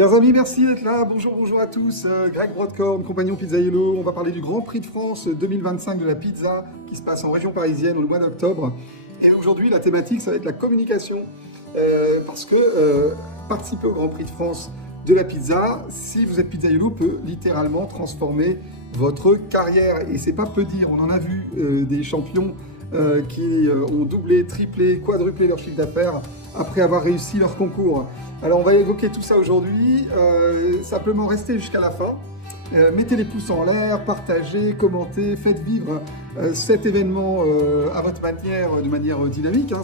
Chers amis, merci d'être là. Bonjour, bonjour à tous. Greg Broadcorn, compagnon Pizzaiolo. On va parler du Grand Prix de France 2025 de la pizza qui se passe en région parisienne au mois d'octobre. Et aujourd'hui, la thématique, ça va être la communication. Parce que participer au Grand Prix de France de la pizza, si vous êtes pizzaiolo, peut littéralement transformer votre carrière. Et c'est pas peu dire. On en a vu des champions qui ont doublé, triplé, quadruplé leur chiffre d'affaires après avoir réussi leur concours. Alors on va évoquer tout ça aujourd'hui, simplement restez jusqu'à la fin, mettez les pouces en l'air, partagez, commentez, faites vivre cet événement à votre manière, de manière dynamique, hein,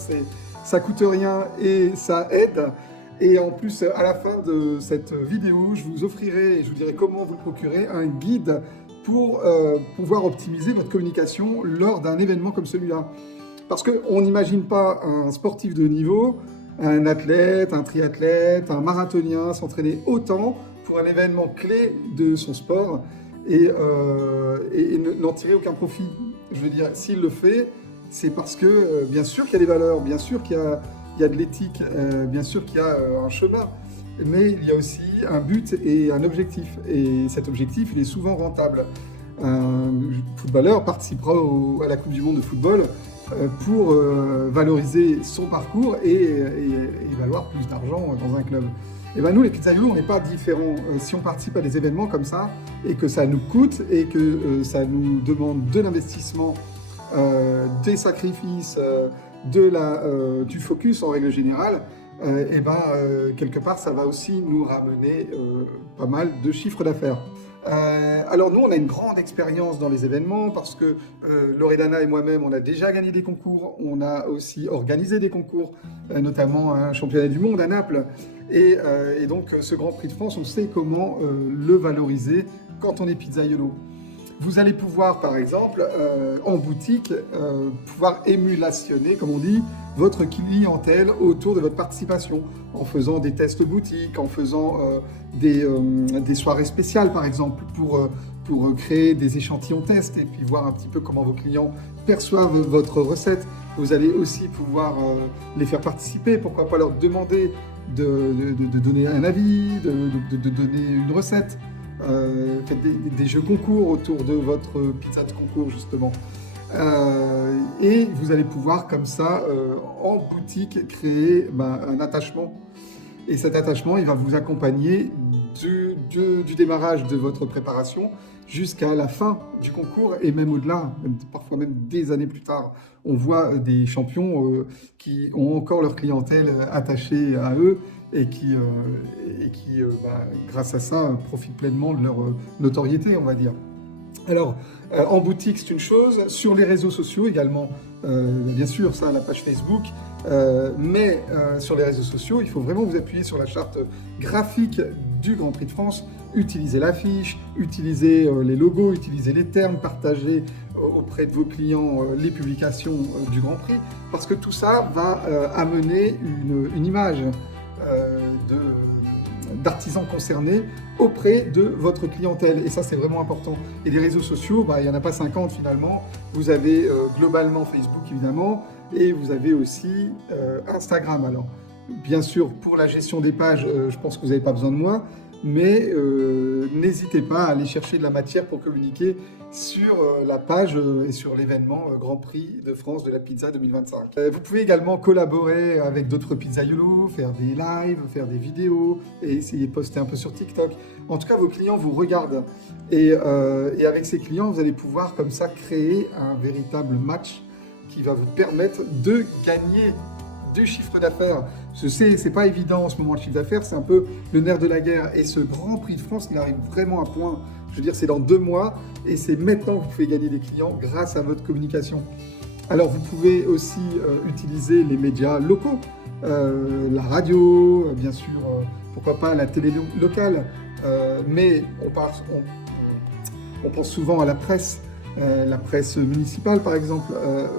ça coûte rien et ça aide. Et en plus, à la fin de cette vidéo, je vous offrirai et je vous dirai comment vous procurer un guide pour pouvoir optimiser votre communication lors d'un événement comme celui-là. Parce qu'on n'imagine pas un sportif de haut niveau, un athlète, un triathlète, un marathonien s'entraîner autant pour un événement clé de son sport et n'en tirer aucun profit. Je veux dire, s'il le fait, c'est parce que bien sûr qu'il y a des valeurs, bien sûr qu'il y a de l'éthique, bien sûr qu'il y a un chemin, mais il y a aussi un but et un objectif. Et cet objectif, il est souvent rentable. Un footballeur participera à la Coupe du Monde de football pour valoriser son parcours et valoir plus d'argent dans un club. Et ben nous, les pizzaiolos, on n'est pas différents. Si on participe à des événements comme ça et que ça nous coûte et que ça nous demande de l'investissement, des sacrifices, du focus en règle générale, et ben quelque part, ça va aussi nous ramener pas mal de chiffres d'affaires. Alors nous, on a une grande expérience dans les événements parce que Loredana et moi-même, on a déjà gagné des concours, on a aussi organisé des concours, notamment un championnat du monde à Naples. Et donc ce Grand Prix de France, on sait comment le valoriser quand on est pizzaiolo. Vous allez pouvoir, par exemple, en boutique, pouvoir émulationner, comme on dit, votre clientèle autour de votre participation, en faisant des tests boutique, en faisant des soirées spéciales, par exemple, pour créer des échantillons tests et puis voir un petit peu comment vos clients perçoivent votre recette. Vous allez aussi pouvoir les faire participer, pourquoi pas leur demander de donner un avis, de donner une recette. Faites des jeux concours autour de votre pizza de concours justement et vous allez pouvoir comme ça en boutique créer un attachement et cet attachement il va vous accompagner du démarrage de votre préparation jusqu'à la fin du concours et même au-delà, parfois même des années plus tard. On voit des champions qui ont encore leur clientèle attachée à eux et qui grâce à ça, profitent pleinement de leur notoriété, on va dire. Alors, en boutique, c'est une chose. Sur les réseaux sociaux également, bien sûr, ça, la page Facebook. Mais sur les réseaux sociaux, il faut vraiment vous appuyer sur la charte graphique du Grand Prix de France. Utilisez l'affiche, utilisez les logos, utilisez les termes, partagez auprès de vos clients les publications du Grand Prix, parce que tout ça va amener une image d'artisans concernés auprès de votre clientèle. Et ça, c'est vraiment important. Et les réseaux sociaux, il n'y en a pas 50 finalement. Vous avez globalement Facebook, évidemment, et vous avez aussi Instagram. Alors, bien sûr, pour la gestion des pages, je pense que vous n'avez pas besoin de moi, mais n'hésitez pas à aller chercher de la matière pour communiquer sur la page et sur l'événement Grand Prix de France de la pizza 2025. Vous pouvez également collaborer avec d'autres pizzaiolos, faire des lives, faire des vidéos et essayer de poster un peu sur TikTok. En tout cas, vos clients vous regardent et avec ces clients, vous allez pouvoir comme ça créer un véritable match qui va vous permettre de gagner du chiffre d'affaires. Je sais, c'est pas évident en ce moment le chiffre d'affaires, c'est un peu le nerf de la guerre. Et ce Grand Prix de France, il arrive vraiment à point. Je veux dire, c'est dans 2 mois et c'est maintenant que vous pouvez gagner des clients grâce à votre communication. Alors, vous pouvez aussi utiliser les médias locaux, la radio, bien sûr, pourquoi pas la télé locale, mais on pense souvent à la presse municipale par exemple,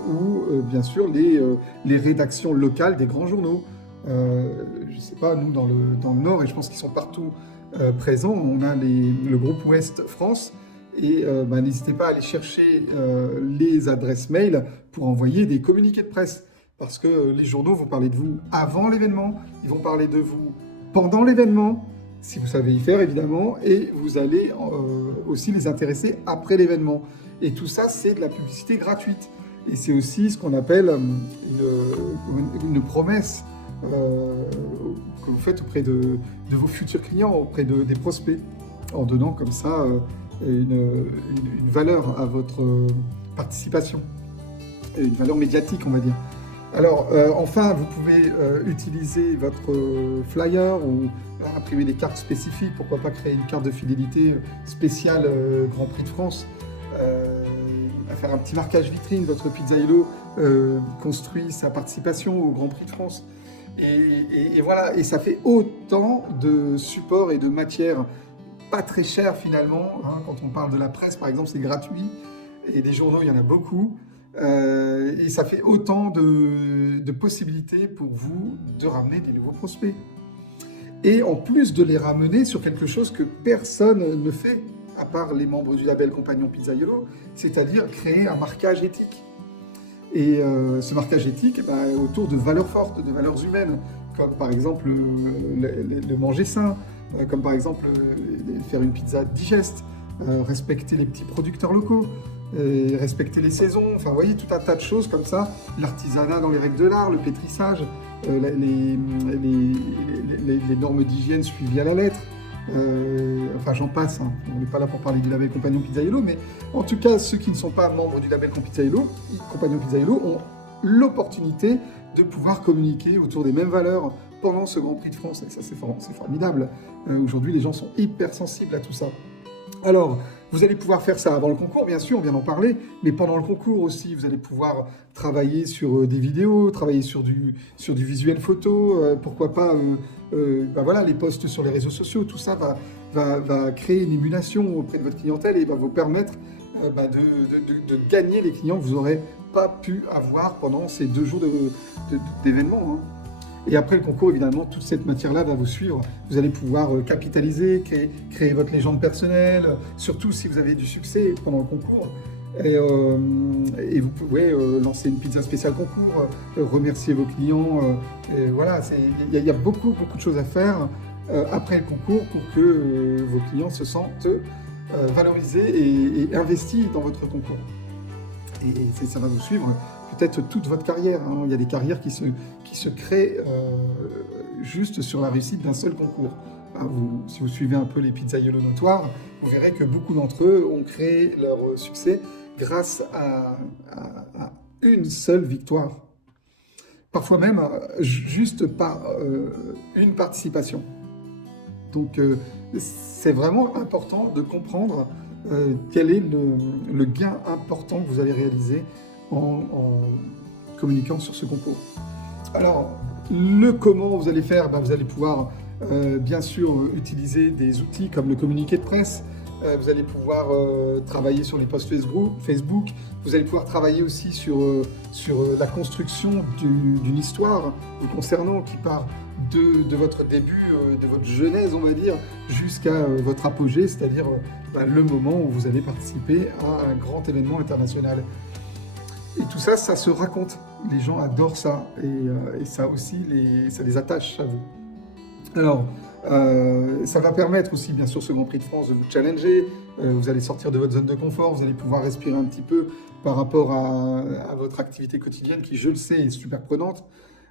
ou bien sûr les rédactions locales des grands journaux. Je ne sais pas, nous dans le Nord, et je pense qu'ils sont partout présents, on a le groupe Ouest France, et n'hésitez pas à aller chercher les adresses mail pour envoyer des communiqués de presse, parce que les journaux vont parler de vous avant l'événement, ils vont parler de vous pendant l'événement, si vous savez y faire évidemment, et vous allez aussi les intéresser après l'événement. Et tout ça, c'est de la publicité gratuite. Et c'est aussi ce qu'on appelle une promesse que vous faites auprès de vos futurs clients, auprès des prospects, en donnant comme ça une valeur à votre participation, une valeur médiatique, on va dire. Alors, enfin, vous pouvez utiliser votre flyer ou imprimer des cartes spécifiques. Pourquoi pas créer une carte de fidélité spéciale Grand Prix de France, faire un petit marquage vitrine. Votre Pizzaïolo construit sa participation au Grand Prix de France. Et voilà, et ça fait autant de supports et de matières pas très chères finalement. Hein. Quand on parle de la presse, par exemple, c'est gratuit. Et des journaux, il y en a beaucoup. Et ça fait autant de possibilités pour vous de ramener des nouveaux prospects. Et en plus de les ramener sur quelque chose que personne ne fait, à part les membres du label Compagnon Pizzaïolo, c'est-à-dire créer un marquage éthique. Et ce marquage éthique, autour de valeurs fortes, de valeurs humaines, comme par exemple le manger sain, comme par exemple faire une pizza digeste, respecter les petits producteurs locaux, respecter les saisons, enfin vous voyez tout un tas de choses comme ça, l'artisanat dans les règles de l'art, le pétrissage, les normes d'hygiène suivies à la lettre, enfin j'en passe, hein. On n'est pas là pour parler du label Compagnon Pizzaïolo, mais en tout cas ceux qui ne sont pas membres du label Compagnon Pizzaïolo ont l'opportunité de pouvoir communiquer autour des mêmes valeurs pendant ce Grand Prix de France, et ça c'est formidable. Aujourd'hui les gens sont hyper sensibles à tout ça. Alors, vous allez pouvoir faire ça avant le concours, bien sûr, on vient d'en parler, mais pendant le concours aussi, vous allez pouvoir travailler sur des vidéos, travailler sur du visuel photo, pourquoi pas voilà, les posts sur les réseaux sociaux, tout ça va créer une émulation auprès de votre clientèle et va vous permettre de gagner les clients que vous n'aurez pas pu avoir pendant ces 2 jours d'événement. Hein. Et après le concours, évidemment, toute cette matière-là va vous suivre. Vous allez pouvoir capitaliser, créer votre légende personnelle, surtout si vous avez du succès pendant le concours. Et vous pouvez lancer une pizza spéciale concours, remercier vos clients. Voilà, il y a beaucoup de choses à faire après le concours pour que vos clients se sentent valorisés et investis dans votre concours. Et ça va vous suivre peut-être toute votre carrière. Hein. Il y a des carrières qui se créent juste sur la réussite d'un seul concours. Si vous suivez un peu les Pizzaïolo notoires, vous verrez que beaucoup d'entre eux ont créé leur succès grâce à une seule victoire. Parfois même juste par une participation. Donc c'est vraiment important de comprendre quel est le gain important que vous allez réaliser en communiquant sur ce concours. Alors, le comment vous allez faire, vous allez pouvoir bien sûr utiliser des outils comme le communiqué de presse, vous allez pouvoir travailler sur les posts Facebook, vous allez pouvoir travailler aussi sur la construction d'une histoire vous concernant qui part de votre début, de votre genèse, on va dire, jusqu'à votre apogée, c'est-à-dire le moment où vous allez participer à un grand événement international. Et tout ça, ça se raconte. Les gens adorent ça. Et ça aussi, ça les attache à vous. Alors, ça va permettre aussi, bien sûr, ce Grand Prix de France de vous challenger. Vous allez sortir de votre zone de confort. Vous allez pouvoir respirer un petit peu par rapport à votre activité quotidienne qui, je le sais, est super prenante.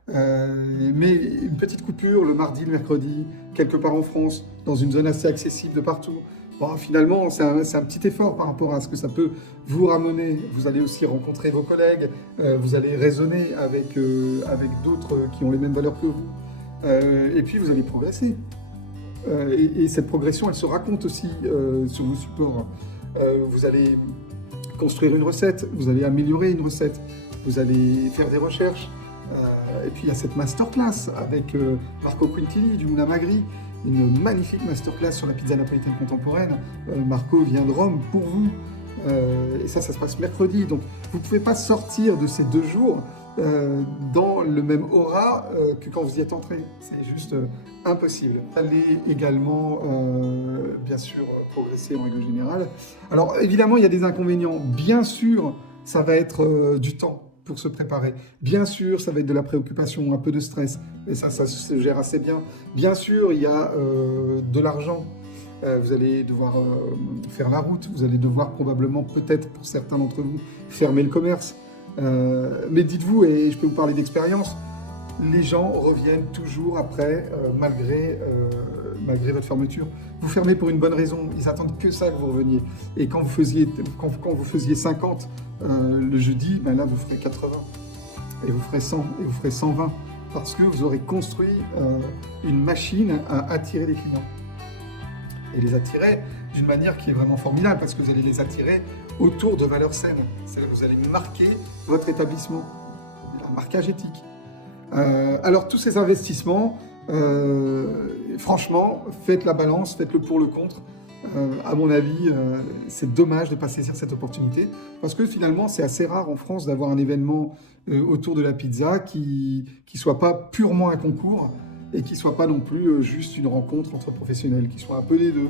Mais une petite coupure le mardi, le mercredi, quelque part en France, dans une zone assez accessible de partout. Bon, finalement, c'est un petit effort par rapport à ce que ça peut vous ramener. Vous allez aussi rencontrer vos collègues, vous allez raisonner avec d'autres qui ont les mêmes valeurs que vous. Et puis, vous allez progresser. Et cette progression, elle se raconte aussi sur vos supports. Vous allez construire une recette, vous allez améliorer une recette, vous allez faire des recherches. Et puis, il y a cette masterclass avec Marco Quintili du Moulin Magri. Une magnifique masterclass sur la pizza napolitaine contemporaine. Marco vient de Rome pour vous. Et ça se passe mercredi. Donc, vous ne pouvez pas sortir de ces 2 jours dans le même aura que quand vous y êtes entré. C'est juste impossible. Vous allez également, bien sûr, progresser en règle générale. Alors, évidemment, il y a des inconvénients. Bien sûr, ça va être du temps. pour se préparer. Bien sûr, ça va être de la préoccupation, un peu de stress, et ça se gère assez bien. Bien sûr, il y a de l'argent. Vous allez devoir faire la route, vous allez devoir probablement, peut-être pour certains d'entre vous, fermer le commerce. Mais dites-vous, et je peux vous parler d'expérience, les gens reviennent toujours après, malgré votre fermeture. Vous fermez pour une bonne raison, ils attendent que ça que vous reveniez. Et quand vous faisiez 50 le jeudi, ben là vous ferez 80, et vous ferez 100, et vous ferez 120, parce que vous aurez construit une machine à attirer les clients. Et les attirer d'une manière qui est vraiment formidable, parce que vous allez les attirer autour de valeurs saines. C'est-à-dire que vous allez marquer votre établissement, un marquage éthique. Alors tous ces investissements, franchement, faites la balance, faites le pour, le contre. À mon avis, c'est dommage de ne pas saisir cette opportunité, parce que finalement, c'est assez rare en France d'avoir un événement autour de la pizza qui soit pas purement un concours, et qui soit pas non plus juste une rencontre entre professionnels, qui soit un peu des deux,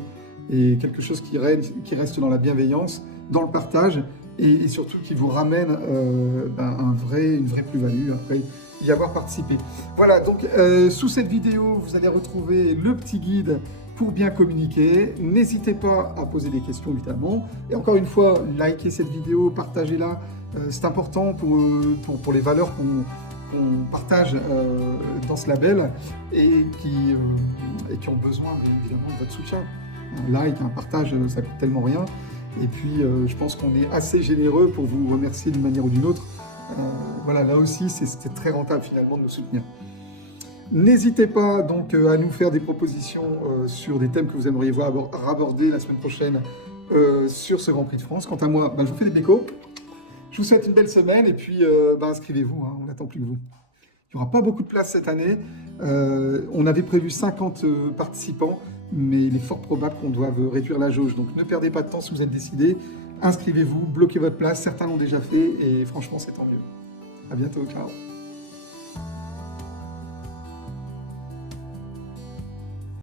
et quelque chose qui reste dans la bienveillance, dans le partage, et surtout qui vous ramène une vraie plus-value après y avoir participé. Voilà, donc sous cette vidéo, vous allez retrouver le petit guide pour bien communiquer. N'hésitez pas à poser des questions, évidemment. Et encore une fois, likez cette vidéo, partagez-la. C'est important pour les valeurs qu'on partage dans ce label et qui ont besoin, évidemment, de votre soutien. Un like, un partage, ça coûte tellement rien. Et puis, je pense qu'on est assez généreux pour vous remercier d'une manière ou d'une autre. Voilà, là aussi, c'était très rentable finalement de nous soutenir. N'hésitez pas donc à nous faire des propositions sur des thèmes que vous aimeriez voir aborder la semaine prochaine sur ce Grand Prix de France. Quant à moi, je vous fais des bécos. Je vous souhaite une belle semaine et puis inscrivez-vous, hein, on n'attend plus que vous. Il n'y aura pas beaucoup de place cette année. On avait prévu 50 participants, mais il est fort probable qu'on doive réduire la jauge. Donc ne perdez pas de temps si vous êtes décidé. Inscrivez-vous, bloquez votre place. Certains l'ont déjà fait et franchement, c'est tant mieux. À bientôt, ciao.